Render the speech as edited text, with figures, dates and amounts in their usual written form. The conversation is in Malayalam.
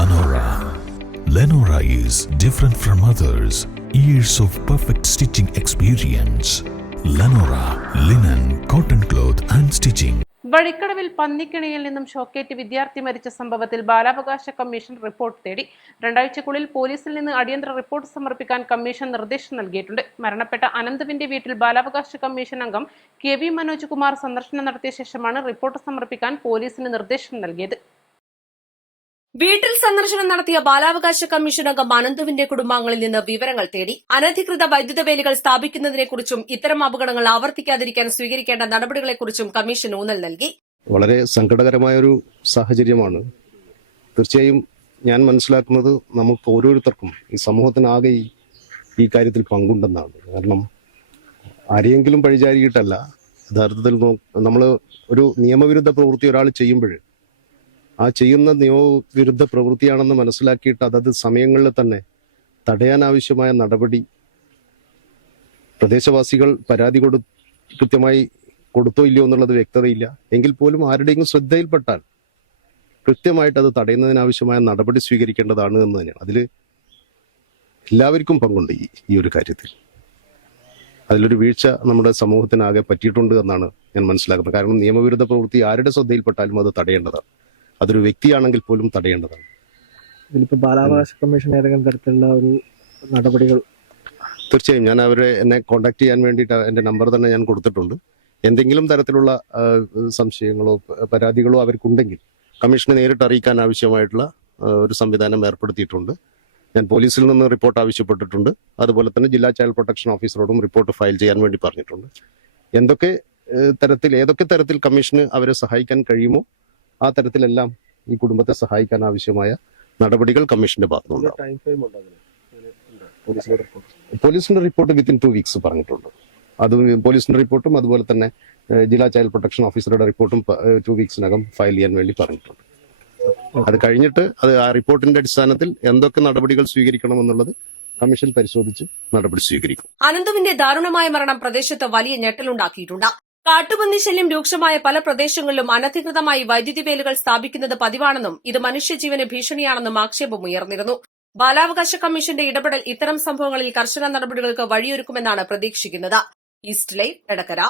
Lenora. Lenora is different from others. Years of perfect stitching experience. Lenora, linen, cotton cloth and stitching. വഴിക്കടവിൽ പന്നിക്കിണിയിൽ നിന്നും ഷോക്കേറ്റ് വിദ്യാർത്ഥി മരിച്ച സംഭവത്തിൽ ബാലാവകാശ കമ്മീഷൻ റിപ്പോർട്ട് തേടി. 2 ആഴ്ചക്കുള്ളിൽ പോലീസിൽ നിന്ന് അടിയന്തര റിപ്പോർട്ട് സമർപ്പിക്കാൻ കമ്മീഷൻ നിർദ്ദേശം നൽകിയിട്ടുണ്ട്. മരണപ്പെട്ട അനന്തുവിന്റെ വീട്ടിൽ ബാലാവകാശ കമ്മീഷൻ അംഗം KV മനോജ് കുമാർ സന്ദർശനം നടത്തിയ ശേഷമാണ് റിപ്പോർട്ട് സമർപ്പിക്കാൻ പോലീസിന് നിർദ്ദേശം നൽകിയത്. വീട്ടിൽ സന്ദർശനം നടത്തിയ ബാലാവകാശ കമ്മീഷൻ അംഗം അനന്തുവിന്റെ കുടുംബാംഗങ്ങളിൽ നിന്ന് വിവരങ്ങൾ തേടി. അനധികൃത വൈദ്യുത വേലികൾ സ്ഥാപിക്കുന്നതിനെക്കുറിച്ചും ഇത്തരം അപകടങ്ങൾ ആവർത്തിക്കാതിരിക്കാൻ സ്വീകരിക്കേണ്ട നടപടികളെക്കുറിച്ചും കമ്മീഷൻ ഊന്നൽ നൽകി. വളരെ സങ്കടകരമായൊരു സാഹചര്യമാണ്. തീർച്ചയായും ഞാൻ മനസ്സിലാക്കുന്നത് നമുക്ക് ഓരോരുത്തർക്കും ഈ സമൂഹത്തിനാകെ ഈ കാര്യത്തിൽ പങ്കുണ്ടെന്നാണ്. കാരണം ആരെയെങ്കിലും പഴിചാരിയിട്ടല്ല, യഥാർത്ഥത്തിൽ നമ്മൾ ഒരു നിയമവിരുദ്ധ പ്രവൃത്തി ഒരാൾ ചെയ്യുമ്പോൾ ആ ചെയ്യുന്ന നിയമവിരുദ്ധ പ്രവൃത്തിയാണെന്ന് മനസ്സിലാക്കിയിട്ട് അതത് സമയങ്ങളിൽ തന്നെ തടയാനാവശ്യമായ നടപടി പ്രദേശവാസികൾ പരാതി കൃത്യമായി കൊടുത്തോ ഇല്ലയോ എന്നുള്ളത് വ്യക്തതയില്ല. എങ്കിൽ പോലും ആരുടെയെങ്കിലും ശ്രദ്ധയിൽപ്പെട്ടാൽ കൃത്യമായിട്ട് അത് തടയുന്നതിനാവശ്യമായ നടപടി സ്വീകരിക്കേണ്ടതാണ് എന്ന് തന്നെയാണ്. അതിൽ എല്ലാവർക്കും പങ്കുണ്ട് ഈ ഒരു കാര്യത്തിൽ. അതിലൊരു വീഴ്ച നമ്മുടെ സമൂഹത്തിനാകെ പറ്റിയിട്ടുണ്ട് എന്നാണ് ഞാൻ മനസ്സിലാക്കുന്നത്. കാരണം നിയമവിരുദ്ധ പ്രവൃത്തി ആരുടെ ശ്രദ്ധയിൽപ്പെട്ടാലും അത് തടയേണ്ടതാണ്. അതൊരു വ്യക്തിയാണെങ്കിൽ പോലും തടയേണ്ടതാണ്. ഇതിലിപ്പോൾ ബാലാവകാശ കമ്മീഷൻ ഏതെങ്കിലും തരത്തിലുള്ള ഒരു നടപടികൾ? തീർച്ചയായും ഞാൻ എന്നെ കോൺടാക്ട് ചെയ്യാൻ വേണ്ടിയിട്ട് എൻ്റെ നമ്പർ തന്നെ ഞാൻ കൊടുത്തിട്ടുണ്ട്. എന്തെങ്കിലും തരത്തിലുള്ള സംശയങ്ങളോ പരാതികളോ അവർക്കുണ്ടെങ്കിൽ കമ്മീഷനെ നേരിട്ട് അറിയിക്കാൻ ആവശ്യമായിട്ടുള്ള ഒരു സംവിധാനം ഏർപ്പെടുത്തിയിട്ടുണ്ട്. ഞാൻ പോലീസിൽ നിന്ന് റിപ്പോർട്ട് ആവശ്യപ്പെട്ടിട്ടുണ്ട്. അതുപോലെ തന്നെ ജില്ലാ ചൈൽഡ് പ്രൊട്ടക്ഷൻ ഓഫീസറോടും റിപ്പോർട്ട് ഫയൽ ചെയ്യാൻ വേണ്ടി പറഞ്ഞിട്ടുണ്ട്. ഏതൊക്കെ തരത്തിൽ കമ്മീഷന് അവരെ സഹായിക്കാൻ കഴിയുമോ ആ തരത്തിലെല്ലാം ഈ കുടുംബത്തെ സഹായിക്കാൻ ആവശ്യമായ നടപടികൾ കമ്മീഷന്റെ ഭാഗത്തുനിന്നുണ്ടാവും. പോലീസിന്റെ റിപ്പോർട്ട് വിത്തിൻ 2 വീക്സ് പറഞ്ഞിട്ടുണ്ട്. അത് പോലീസിന്റെ റിപ്പോർട്ടും അതുപോലെ തന്നെ ജില്ലാ ചൈൽഡ് പ്രൊട്ടക്ഷൻ ഓഫീസറുടെ റിപ്പോർട്ടും 2 വീക്സിനകം ഫയൽ ചെയ്യാൻ വേണ്ടി പറഞ്ഞിട്ടുണ്ട്. അത് കഴിഞ്ഞിട്ട് ആ റിപ്പോർട്ടിന്റെ അടിസ്ഥാനത്തിൽ എന്തൊക്കെ നടപടികൾ സ്വീകരിക്കണമെന്നുള്ളത് കമ്മീഷൻ പരിശോധിച്ച് നടപടി സ്വീകരിക്കും. അനന്തുവിന്റെ ദാരുണമായ മരണം പ്രദേശത്ത് വലിയ ഞെട്ടലുണ്ടാക്കിയിട്ടുണ്ട്. കാട്ടുപന്നി ശല്യം രൂക്ഷമായ പല പ്രദേശങ്ങളിലും അനധികൃതമായി വൈദ്യുതി വേലുകൾ സ്ഥാപിക്കുന്നത് പതിവാണെന്നും ഇത് മനുഷ്യജീവന് ഭീഷണിയാണെന്നും ആക്ഷേപമുയർന്നിരുന്നു. ബാലാവകാശ കമ്മീഷന്റെ ഇടപെടൽ ഇത്തരം സംഭവങ്ങളിൽ കർശന നടപടികൾക്ക് വഴിയൊരുക്കുമെന്നാണ് പ്രതീക്ഷിക്കുന്നത്. East live, Edakkara.